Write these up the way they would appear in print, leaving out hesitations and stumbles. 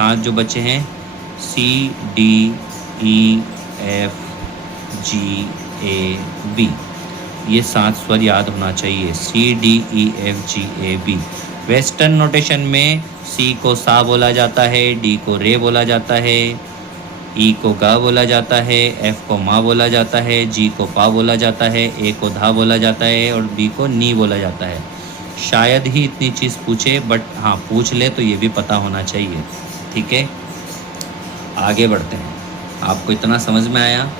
सात जो बचे हैं CDEF GAB, ये 7 स्वर याद होना चाहिए। CDEFGAB। वेस्टर्न नोटेशन में C को सा बोला जाता है, D को रे बोला जाता है, E को गा बोला जाता है, F को माँ बोला जाता है, G को पा बोला जाता है, A को धा बोला जाता है और B को नी बोला जाता है। शायद ही इतनी चीज़ पूछे, बट हाँ पूछ ले तो ये भी पता होना चाहिए। ठीक है, आगे बढ़ते हैं। आपको इतना समझ में आया।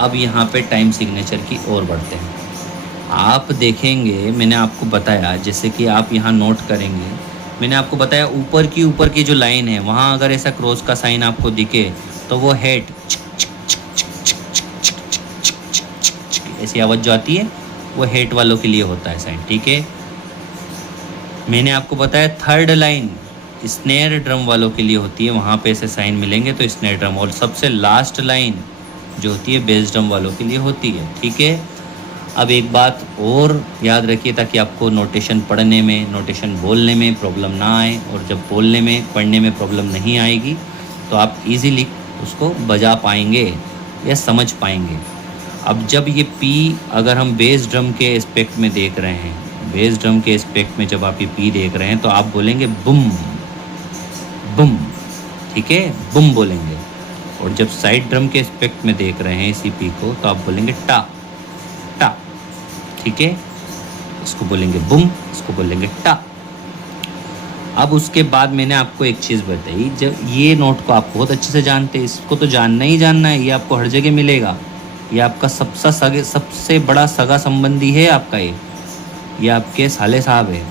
अब यहाँ पे टाइम सिग्नेचर की ओर बढ़ते हैं। आप देखेंगे, मैंने आपको बताया, जैसे कि आप यहाँ नोट करेंगे, मैंने आपको बताया ऊपर की जो लाइन है वहाँ अगर ऐसा क्रॉस का साइन आपको दिखे तो वो हेड ऐसी आवाज़ जो आती है वो हेड वालों के लिए होता है साइन। ठीक है, मैंने आपको बताया थर्ड लाइन स्नेयर ड्रम वालों के लिए होती है, वहाँ पे ऐसे साइन मिलेंगे तो स्नेयर ड्रम, और सबसे लास्ट लाइन जो होती है बेस ड्रम वालों के लिए होती है। ठीक है, अब एक बात और याद रखिए ताकि आपको नोटेशन पढ़ने में, नोटेशन बोलने में प्रॉब्लम ना आए, और जब बोलने में पढ़ने में प्रॉब्लम नहीं आएगी तो आप इजीली उसको बजा पाएंगे या समझ पाएंगे। अब जब ये पी अगर हम बेस ड्रम के एस्पेक्ट में देख रहे हैं, बेस ड्रम के एस्पेक्ट में जब आप ये पी देख रहे हैं तो आप बोलेंगे बुम बुम। ठीक है, बुम बोलेंगे। और जब साइड ड्रम के एस्पेक्ट में देख रहे हैं इसी पी को तो आप बोलेंगे टा टा। ठीक है, इसको बोलेंगे बुम, इसको बोलेंगे टा। अब उसके बाद मैंने आपको एक चीज़ बताई, जब ये नोट को आप बहुत अच्छे से जानते हैं, इसको तो जानना ही जानना है, ये आपको हर जगह मिलेगा, ये आपका सबसे बड़ा सगा संबंधी है आपका, ये आपके साले साहब है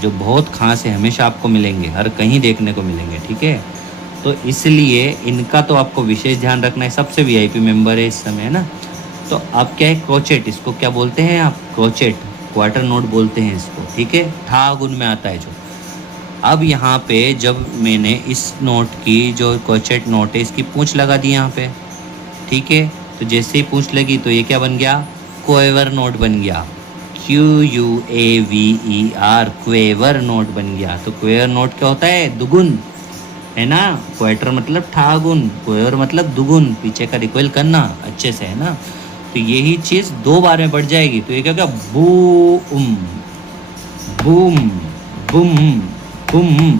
जो बहुत खास है, हमेशा आपको मिलेंगे, हर कहीं देखने को मिलेंगे। ठीक है, तो इसलिए इनका तो आपको विशेष ध्यान रखना है, सबसे VIP मेंबर है इस समय, है ना। तो अब क्या है, क्रोचेट, इसको क्या बोलते हैं आप, क्रोचेट, क्वार्टर नोट बोलते हैं इसको। ठीक है, ठा गुण में आता है जो। अब यहाँ पे जब मैंने इस नोट की जो क्रोचेट नोट है इसकी पूंछ लगा दी यहाँ पे, ठीक है, तो जैसे ही पूंछ लगी तो ये क्या बन गया, क्वेवर नोट बन गया, QUAVER, क्वेवर नोट बन गया। तो क्वेवर नोट क्या होता है, दुगुन, है ना। क्वार्टर मतलब ठागुन, क्वेवर मतलब दुगुन, पीछे का रिकॉइल करना अच्छे से, है ना। तो यही चीज़ 2 बार में बढ़ जाएगी तो ये क्या क्या, बूम बूम बूम बूम।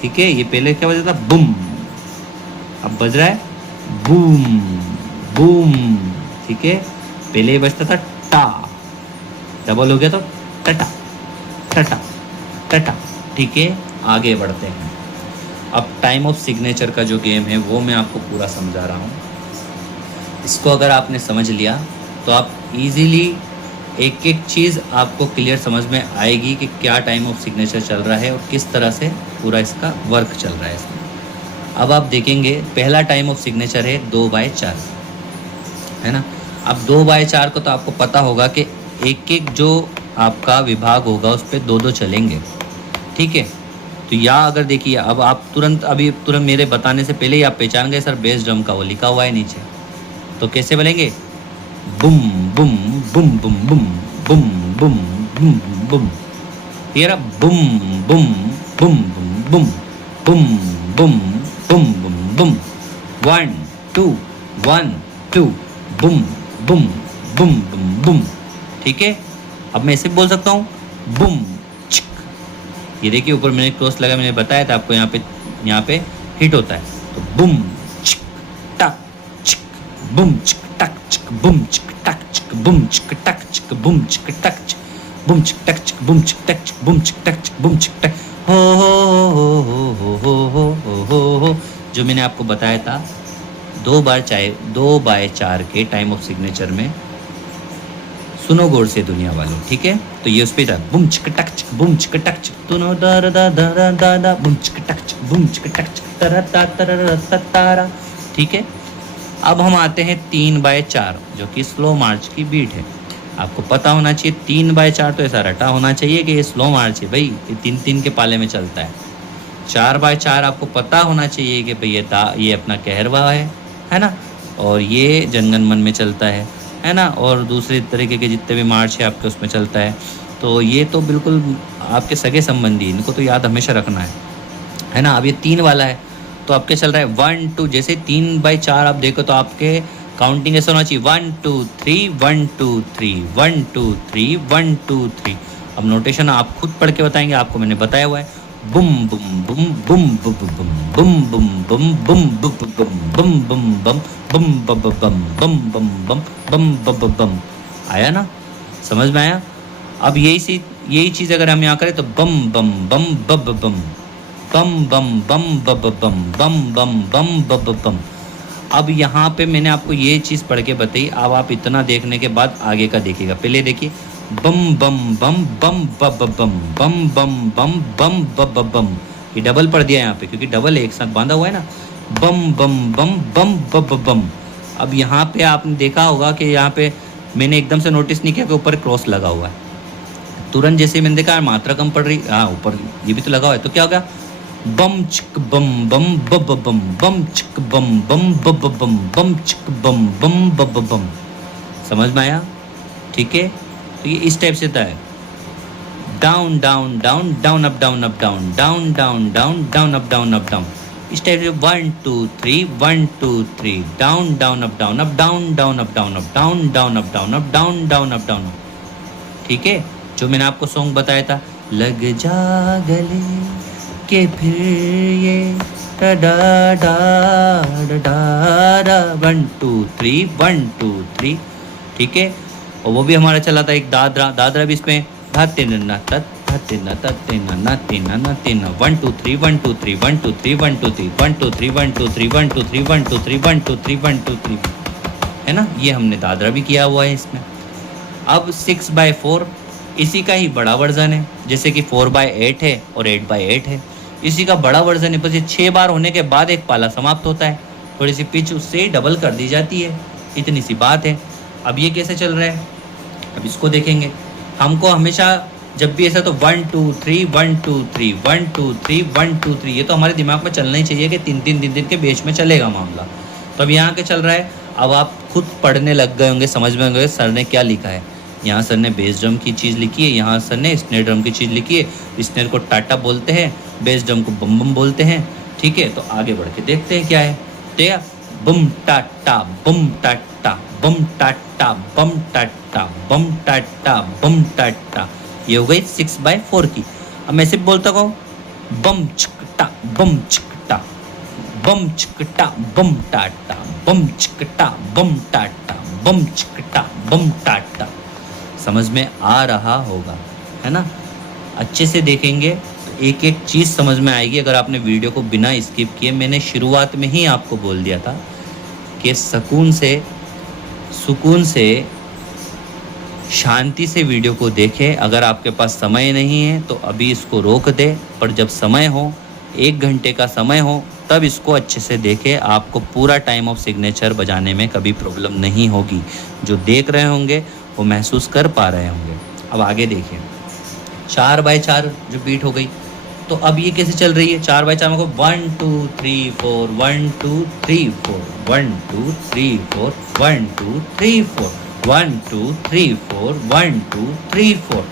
ठीक है, ये पहले क्या बजा था, बूम, अब बज रहा है बूम बूम। ठीक है, पहले ये बजता था टा, डबल हो गया तो टटा टटा टटा। ठीक है, आगे बढ़ते हैं। अब टाइम ऑफ सिग्नेचर का जो गेम है वो मैं आपको पूरा समझा रहा हूँ। इसको अगर आपने समझ लिया तो आप इजीली एक एक चीज़ आपको क्लियर समझ में आएगी कि क्या टाइम ऑफ सिग्नेचर चल रहा है और किस तरह से पूरा इसका वर्क चल रहा है इसमें। अब आप देखेंगे पहला टाइम ऑफ सिग्नेचर है 2/4, है ना। अब 2/4 को तो आपको पता होगा कि एक एक जो आपका विभाग होगा उस पर 2-2 चलेंगे। ठीक है, तो या अगर देखिए अब आप तुरंत मेरे बताने से पहले ही आप पहचान गए, सर बेस ड्रम का वो लिखा हुआ है नीचे, तो कैसे बोलेंगे, बुम बुम बुम बुम बुम बुम बुम बुम बुम। ये रहा बुम बुम बुम बुम बुम बुम बुम बुम बुम 1 2 1 2 बुम बुम बुम बुम बुम। ठीक है, अब मैं ऐसे बोल सकता हूँ बुम चिक। ये देखिए ऊपर मैंने क्रॉस लगा, मैंने बताया था आपको, यहाँ पे हिट होता है, तो बुम चिक टक चिक बुम चिक टक चिक बुम चिक टक चिक बुम चिक टक चिक बुम चिक टक चिक बुम चिक टक चिक बुम चिक टक चिक बुम चिक टक चिक बुम चिक टक हो हो। जो मैंने आपको बताया था 2/4 के टाइम ऑफ सिग्नेचर में, सुनो गौर से दुनिया वालों। ठीक है, तो ये उस पे था बुम चिक टक चिक बुम चिक टक चिक तुनो दा दा दा दा दा दा बुम चिक टक चिक बुम चिक टक चिक तरा ता तरा ता तारा। ठीक है, अब हम आते हैं 3/4 जो कि स्लो मार्च की बीट है। आपको पता होना चाहिए 3/4 तो ऐसा रटा होना चाहिए कि ये स्लो मार्च है भाई, ये 3-3 के पाले में चलता है। 4/4 आपको पता होना चाहिए कि भाई ये अपना कहरवा है ना, और ये जनगण मन में चलता है ना, और दूसरे तरीके के जितने भी मार्च है आपके उसमें चलता है। तो ये तो बिल्कुल आपके सगे संबंधी, इनको तो याद हमेशा रखना है ना। अब ये 3 वाला है तो आपके चल रहा है 1 2, जैसे 3/4 आप देखो तो आपके काउंटिंग ऐसा होना चाहिए 1 2 3 1 2 3 1 2 3 1 2 3। अब नोटेशन आप खुद पढ़ के बताएंगे, आपको मैंने बताया हुआ है। बुम बुम बुम बुम बुम बुम बुम बुम बुम बुम बुम बुम बम बम बम बम बम बम बम बम बम बम। आया ना, समझ में आया? अब यही चीज़ अगर हम यहाँ करें तो बम बम बम बम बम बम बम बम बम बम बम बम बम बम बम। अब यहाँ पे मैंने आपको ये चीज़ पढ़ के बताई, अब आप इतना देखने के बाद आगे का देखिएगा। पहले देखिए बम बम बम बम बम बम बम बम बम बम बम बम, ये डबल पढ़ दिया यहाँ पे क्योंकि डबल एक साथ बांधा हुआ है ना। बम बम बम बम बम बम। अब यहाँ पे आपने देखा होगा कि यहाँ पे मैंने एकदम से नोटिस नहीं किया कि ऊपर क्रॉस लगा हुआ है। तुरंत जैसे मैंने देखा मात्रा कम पड़ रही, हाँ ऊपर ये भी तो लगा हुआ है, तो क्या हो गया? बम चिक बम बम बम बम बम चिक बम बम बम बम चिक बम बम बम। समझ में आया? ठीक है, तो ये इस टाइप से होता है। Down down down down up down up down down down down down up down up down, इस टाइप से 1 2 3 1 2 3 down down up down up down down up down up down down up down up down down up down. ठीक है, जो मैंने आपको song बताया था, लग जा गले के फिर ये डा डा डा डा 1 2 3 1 2 3। ठीक है, और वो भी हमारा चला था एक दादरा, दादरा भी इसमें धाते ना तत धाते ना तते ना नाते ना नाते ना 1 2 3 1 2 3 1 2 3 1 2 3 1 2 3 1 2 3 1 2 3 1 2 3 1 2 3 1 2 3, है ना? ये हमने दादरा भी किया हुआ है इसमें। अब 6/4 इसी का ही बड़ा वर्जन है, जैसे कि 4/8 है और 8/8 है, इसी का बड़ा वर्जन है। बस ये 6 बार होने के बाद एक पाला समाप्त होता है, थोड़ी सी पिच उससे ही डबल कर दी जाती है, इतनी सी बात है। अब ये कैसे चल रहा है, अब इसको देखेंगे। हमको हमेशा जब भी ऐसा तो 1 2 3 1 2 3 1 2 3 1 2 3, ये तो हमारे दिमाग में चलना ही चाहिए कि 3 के बीच में चलेगा मामला। तो अब यहाँ के चल रहा है, अब आप खुद पढ़ने लग गए होंगे, समझ में गए सर ने क्या लिखा है। यहाँ सर ने बेस ड्रम की चीज़ लिखी है, यहाँ सर ने स्नेयर ड्रम की चीज़ लिखी है। स्नेयर को टाटा बोलते हैं, बेस ड्रम को बम बम बोलते हैं। ठीक है, तो आगे बढ़ के देखते हैं क्या है। ठीक है, बम टाटा बम टाटा बम टाटा बम टाटा बम टाटा बम टाटा, ये हो गई 6/4 की। अब मैं सिर्फ बोलता हूँ बम चिकटा बम चिकटा बम चिकटा बम टाटा बम चिकटा बम टाटा बम चिकटा बम टाटा। समझ में आ रहा होगा, है ना? अच्छे से देखेंगे तो एक एक चीज़ समझ में आएगी अगर आपने वीडियो को बिना स्किप किए। मैंने शुरुआत में ही आपको बोल दिया था कि सुकून से शांति से वीडियो को देखें। अगर आपके पास समय नहीं है तो अभी इसको रोक दे, पर जब समय हो, 1 घंटे का समय हो, तब इसको अच्छे से देखें। आपको पूरा टाइम ऑफ सिग्नेचर बजाने में कभी प्रॉब्लम नहीं होगी। जो देख रहे होंगे वो महसूस कर पा रहे होंगे। अब आगे देखिए, 4/4 जो बीट हो गई, तो अब ये कैसे चल रही है? 4/4 में को 1 2 3 4 1 2 3 4 1 2 3 4 1 2 3 4 1 2 3 4 1 2 3 4।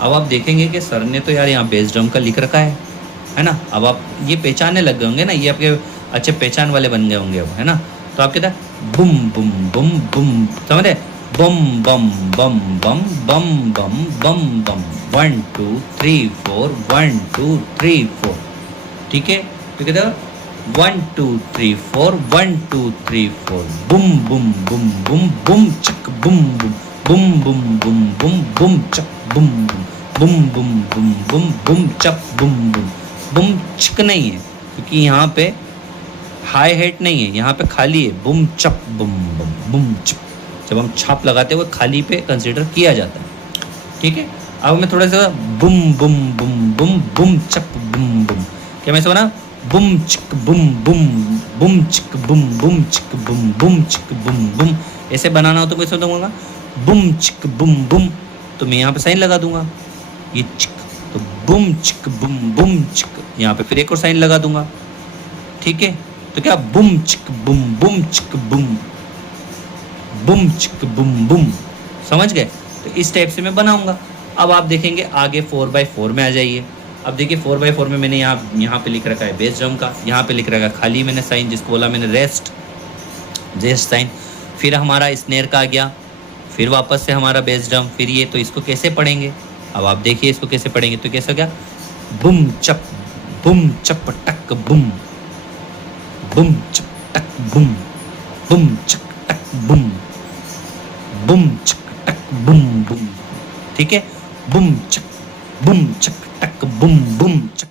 अब आप देखेंगे कि सर ने तो यार यहाँ बेस ड्रम का लिख रखा है ना? अब आप ये पहचानने लग गए होंगे ना, ये आपके अच्छे पहचान वाले बन गए होंगे, है ना? तो आप कहते हैं बुम बुम बुम बुम, समझ रहे? बम बम बम बम बम बम बम बम 1 2 3 4 1 2 3 4। ठीक है, तो कहते हैं 1 2 3 4 1 2 3 4 बुम बुम बुम बुम बुम चक बुम बुम बुम बुम बुम बुम बुम चक बुम बुम बुम बुम बुम बुम बुम चक बुम बुम। बुम चक नहीं है क्योंकि यहाँ पे हाई हेट नहीं है, यहाँ पे खाली है। बुम चक बुम बुम बुम चक, जब हम छाप लगाते हैं वो खाली पे कंसिडर किया जाता है। ठीक है, अब मैं थोड़ा सा बुम बुम बुम बुम बुम चक बुम बुम, क्या मैं बना बुम चिक बुम बुम बुम चिक बुम बुम चिक बुम बुम चिक बुम बुम, ऐसे बनाना हो तो कैसे दूंगा बुम चिक बुम बुम, तो मैं यहाँ पे साइन लगा दूंगा ये चिक, तो बुम चिक बुम चिक, यहाँ पे फिर एक और साइन लगा दूंगा। ठीक है, तो क्या बुम चिक बुम चिक बुम चिक बुम बुम, समझ गए? तो इस टाइप से मैं बनाऊंगा। अब आप देखेंगे आगे 4/4 में आ जाइए। अब देखिए 4/4 में मैंने यहाँ पे लिख रखा है बेस ड्रम का, यहाँ पे लिख रखा है खाली मैंने साइन जिसको बोला मैंने रेस्ट साइन। फिर हमारा स्नेयर का आ गया, फिर वापस से हमारा बेस ड्रम, फिर ये, तो इसको कैसे पढ़ेंगे? अब आप देखिए इसको कैसे पढ़ेंगे, तो कैसे हो गया, बुम चप टक बुम, बुम चप टक बुम, बुम चक टक बुम, बुम चक टक बुम बुम। ठीक है, बुम चक टक बुम बुम चक